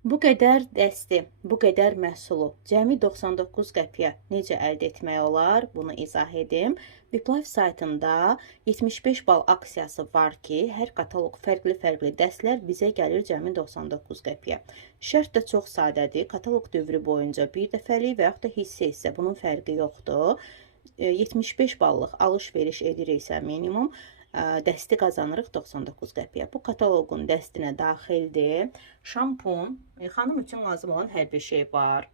Bu qədər dəsti, bu qədər məhsulu cəmi 99 qəpiyə necə əldə etmək olar? Bunu izah edim. Biplife saytında 75 bal aksiyası var ki, hər kataloq fərqli-fərqli dəstlər bizə gəlir cəmi 99 qəpiyə. Şərt də çox sadədir. Kataloq dövrü boyunca bir dəfəlik və yaxud da hissə-hissə bunun fərqi yoxdur. 75 ballıq alış-veriş ediriksə minimum dəsti qazanırıq 99 qəpiyə. Bu kataloqun dəstinə daxildir. Şampun, xanım üçün lazım olan hər bir şey var.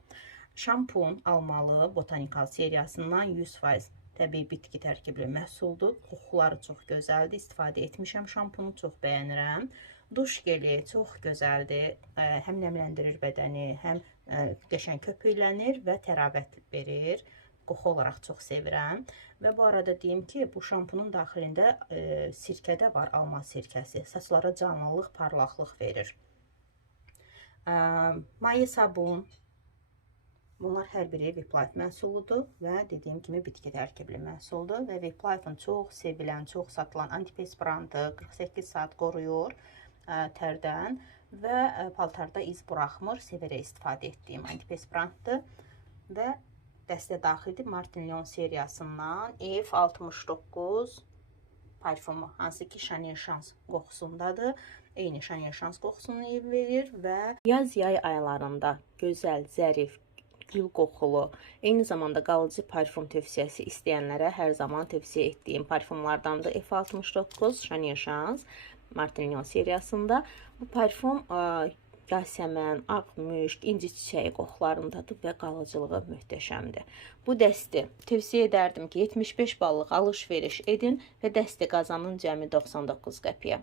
Şampun almalı botanikal seriyasından 100% təbii bitki tərkibli məhsuldur. Qoxuları çox gözəldir. İstifadə etmişəm şampunu, çox bəyənirəm. Duş geli çox gözəldir. Həm nəmləndirir bədəni, həm qəşəng köpüklənir və təravət verir. Qoxu olaraq çox sevirəm. Və bu arada deyim ki, bu şampunun daxilində sirkə də var, alma sirkəsi. Saçlara canlılıq, parlaqlıq verir. Maye sabun. Bunlar hər biri Biplife məhsuludur və dediyim kimi bitki tərkibli məhsuldur. Və Biplife'ın çox sevilən, çox satılan antiperspirantı 48 saat qoruyur tərdən və paltarda iz buraxmır. Sevərək istifadə etdiyim antiperspirantdır və dəstə daxildir Martin Lyon seriyasından F69 parfumu, hansı ki Chanel Chance qoxusundadır. Eyni Chanel Chance qoxusunu verir və yaz-yay aylarında gözəl, zərif, gül qoxulu, eyni zamanda qalıcı parfum tövsiyəsi istəyənlərə hər zaman tövsiyə etdiyim parfumlardandır. F69 Chanel Chance Martin Lyon seriyasında. Bu parfum yasəmən, ağ müşk, inci çiçəyi qoxularındadır və qalıcılığı möhtəşəmdir. Bu dəsti tövsiyə edərdim ki, 75 ballıq alış-veriş edin və dəsti qazanın cəmi 99 qəpiyə.